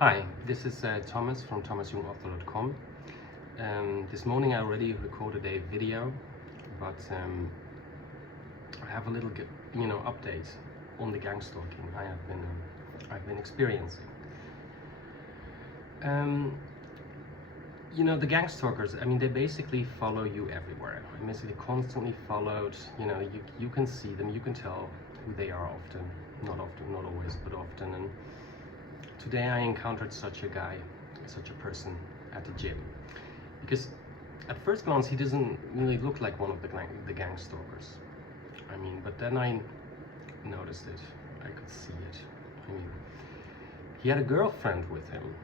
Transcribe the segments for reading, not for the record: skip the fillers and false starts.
Hi, this is Thomas from thomasjungauthor.com. This morning I already recorded a video, but I have a little, update on the gangstalking I've been experiencing. The gangstalkers, they basically follow you everywhere. I'm basically constantly followed. You can see them, you can tell who they are often, not always, but often. And today I encountered such a person at the gym. Because at first glance he doesn't really look like one of the gang stalkers. But then I noticed it. I could see it. He had a girlfriend with him,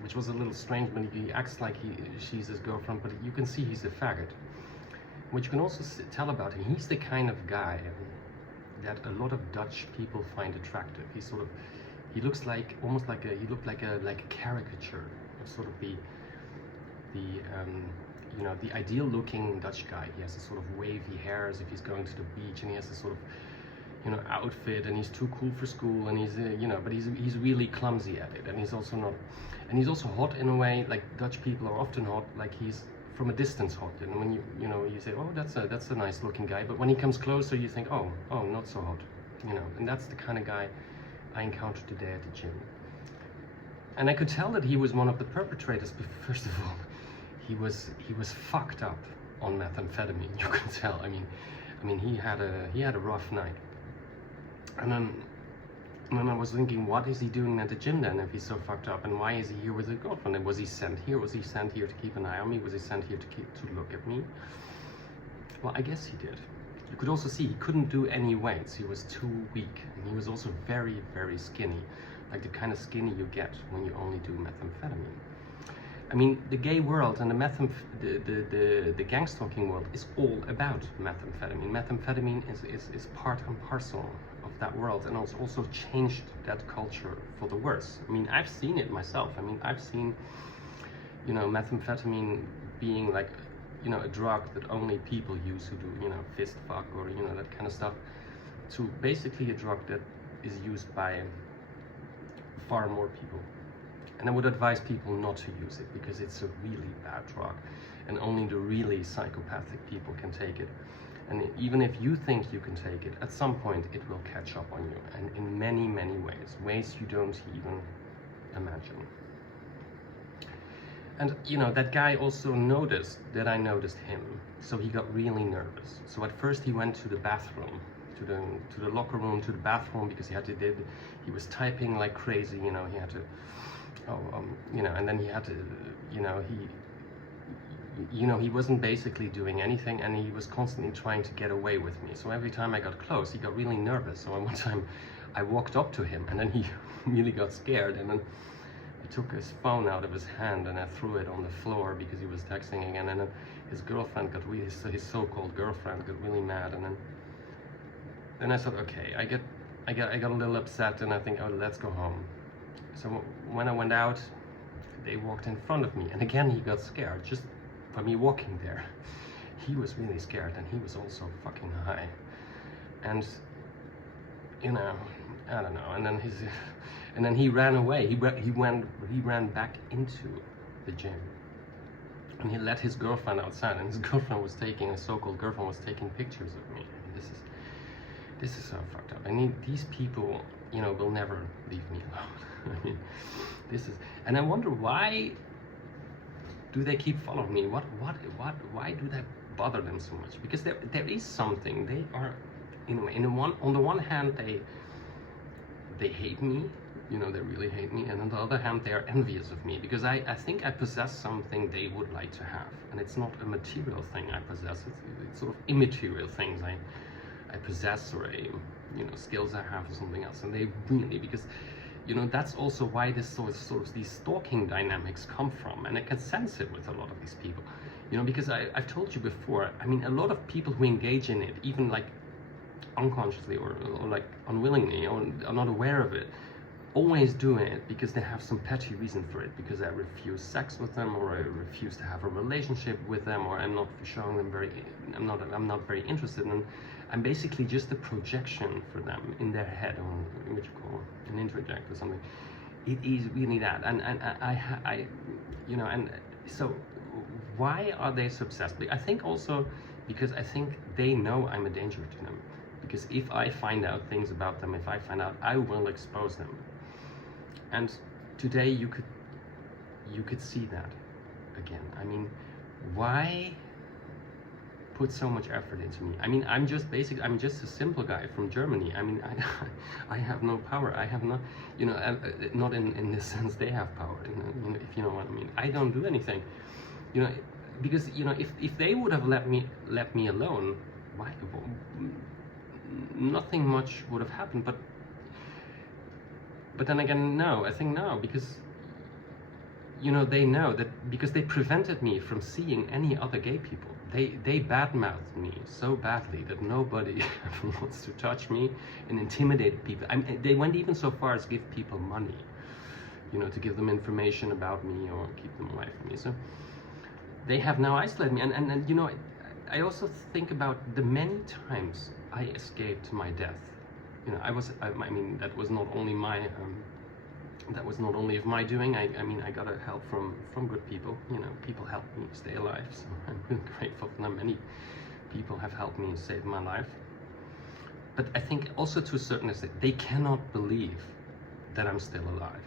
which was a little strange, but he acts like she's his girlfriend, but you can see he's a faggot. What you can also tell about him, he's the kind of guy that a lot of Dutch people find attractive. He looks like almost like a caricature of sort of the ideal looking Dutch guy. He has a sort of wavy hair as if he's going to the beach, and he has a sort of outfit, and he's too cool for school, and he's but he's really clumsy at it, and he's also hot in a way. Like Dutch people are often hot, like he's from a distance hot, and when you say, oh, that's a nice looking guy, but when he comes closer you think, oh, not so hot, and that's the kind of guy I encountered today at the gym. And I could tell that he was one of the perpetrators, but first of all, he was fucked up on methamphetamine. You can tell. He had a rough night. And then I was thinking, what is he doing at the gym then if he's so fucked up? And why is he here with his girlfriend? And was he sent here? Was he sent here to keep an eye on me? Was he sent here to look at me? Well, I guess he did. You could also see he couldn't do any weights. He was too weak, and he was also very, very skinny, like the kind of skinny you get when you only do methamphetamine. The gay world and the gangstalking world is all about methamphetamine. Methamphetamine is part and parcel of that world, and also changed that culture for the worse. I've seen it myself. I've seen, methamphetamine being like, a drug that only people use who do, fist fuck or, that kind of stuff, to basically a drug that is used by far more people. And I would advise people not to use it, because it's a really bad drug, and only the really psychopathic people can take it. And even if you think you can take it, at some point it will catch up on you, and in many, many ways you don't even imagine. And that guy also noticed that I noticed him, so he got really nervous. So at first he went to the bathroom, to the locker room, to the bathroom, because he was typing like crazy. He had to, and then he had to, he wasn't basically doing anything, and he was constantly trying to get away with me. So every time I got close, he got really nervous. So one time I walked up to him, and then he really got scared, and then I took his phone out of his hand and I threw it on the floor because he was texting again. And then his girlfriend his so-called girlfriend got really mad, and then I said, okay, I got a little upset, and I think, oh, let's go home. So when I went out, they walked in front of me, and again he got scared just by me walking there. He was really scared, and he was also fucking high. And I don't know. And then he ran away. He ran back into the gym, and he let his girlfriend outside. And his so-called girlfriend was taking pictures of me. This is so fucked up. These people, will never leave me alone. And I wonder, why do they keep following me? Why do that bother them so much? Because there is something. They are, on the one hand, they hate me, they really hate me, and on the other hand, they are envious of me, because I think I possess something they would like to have, and it's not a material thing I possess, it's sort of immaterial things I possess, or skills I have, or something else. And they really, because that's also why this sort of these stalking dynamics come from, and I can sense it with a lot of these people, because I've told you before, a lot of people who engage in it, even like unconsciously or like unwillingly, or are not aware of it, always do it because they have some petty reason for it, because I refuse sex with them, or I refuse to have a relationship with them, or I'm not very interested in. I'm basically just a projection for them in their head, or what you call an interject or something. It is really that, and I you know, and so why are they so obsessed? I think also because I think they know I'm a danger to them. Because if I find out things about them, if I find out, I will expose them. And today you could see that again. I mean, why put so much effort into me? I mean, I'm just a simple guy from Germany. I mean, I have no power. I have not, you know, not in the sense they have power, you know, if you know what I mean. I don't do anything, you know, because, you know, if they would have let me alone, why, nothing much would have happened. But then again, no, I think no, because, you know, they know that because they prevented me from seeing any other gay people. They badmouthed me so badly that nobody ever wants to touch me, and intimidated people. I mean, they went even so far as give people money, you know, to give them information about me or keep them away from me. So they have now isolated me, and you know, I also think about the many times I escaped my death. You know, I mean, that was not only my that was not only of my doing. I mean, I got help from good people. You know, people helped me stay alive, so I'm really grateful for them. Many people have helped me save my life. But I think also to a certain extent, they cannot believe that I'm still alive.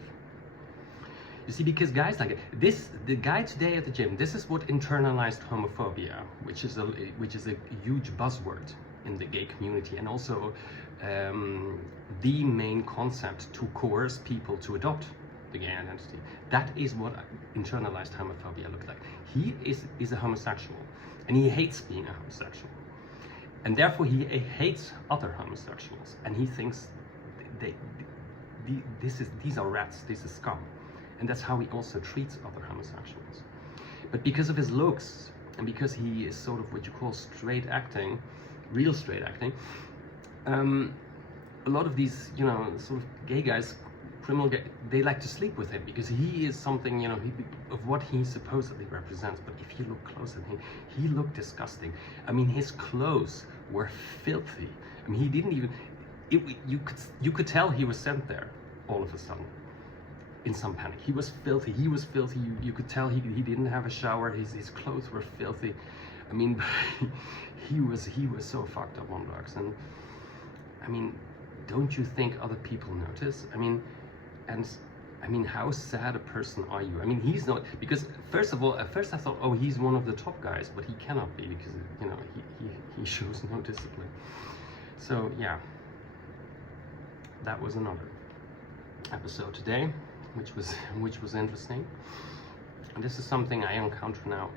You see, because guys like this, the guy today at the gym, this is what internalized homophobia, which is a huge buzzword in the gay community, and also the main concept to coerce people to adopt the gay identity. That is what internalized homophobia looks like. He is a homosexual, and he hates being a homosexual, and therefore he hates other homosexuals, and he thinks these are rats, this is scum, and that's how he also treats other homosexuals. But because of his looks, and because he is sort of what you call straight acting, real straight acting, a lot of these, you know, sort of gay guys, criminal gay, they like to sleep with him because he is something, you know, of what he supposedly represents. But if you look close at him, he looked disgusting. I mean, his clothes were filthy. I mean, he didn't even, you could tell he was sent there all of a sudden in some panic. He was filthy. You could tell he didn't have a shower. His clothes were filthy. I mean, he was so fucked up on drugs. And I mean, don't you think other people notice? I mean, and I mean, how sad a person are you? I mean, he's not, because first of all, at first I thought, oh, he's one of the top guys, but he cannot be because, you know, he shows no discipline. So yeah, that was another episode today, which was interesting. And this is something I encounter now.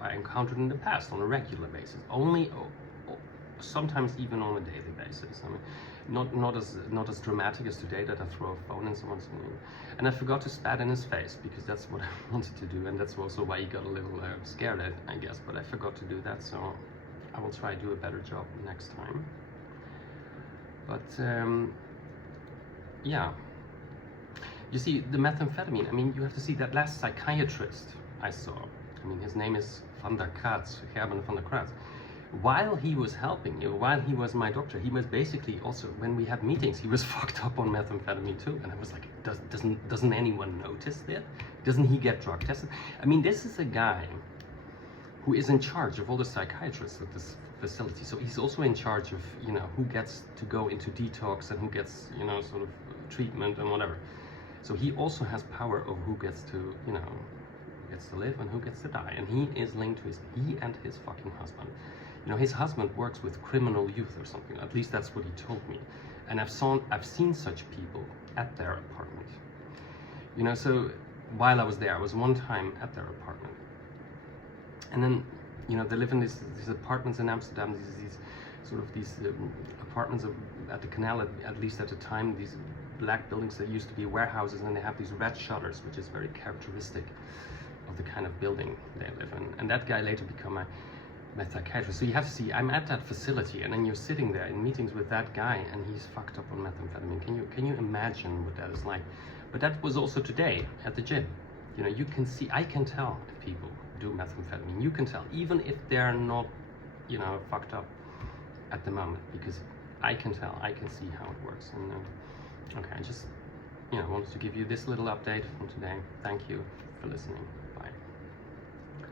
I encountered in the past on a regular basis, only sometimes even on a daily basis. I mean, not as dramatic as today that I throw a phone in someone's room. And I forgot to spat in his face because that's what I wanted to do, and that's also why he got a little scared, I guess. But I forgot to do that, so I will try to do a better job next time. But yeah, you see, the methamphetamine. I mean, you have to see that last psychiatrist I saw. I mean, his name is Van der Kratz, Gerben van der Kratz. While he was helping you, while he was my doctor, he was basically also, when we had meetings, he was fucked up on methamphetamine too. And I was like, doesn't anyone notice that? Doesn't he get drug tested? I mean, this is a guy who is in charge of all the psychiatrists at this facility. So he's also in charge of, you know, who gets to go into detox and who gets, you know, sort of treatment and whatever. So he also has power over who gets to, you know, gets to live and who gets to die. And he is linked to he and his fucking husband. You know, his husband works with criminal youth or something. At least that's what he told me. And I've seen such people at their apartment. You know, so while I was there, I was one time at their apartment. And then, you know, they live in these apartments in Amsterdam, these apartments at the canal, at least at the time, these black buildings that used to be warehouses, and they have these red shutters, which is very characteristic of the kind of building they live in. And that guy later became my psychiatrist. So you have to see, I'm at that facility, and then you're sitting there in meetings with that guy, and he's fucked up on methamphetamine. Can you imagine what that is like? But that was also today at the gym. You know, you can see, I can tell if people do methamphetamine. You can tell, even if they're not, you know, fucked up at the moment, because I can tell, I can see how it works. And okay, wanted to give you this little update from today. Thank you for listening. Bye.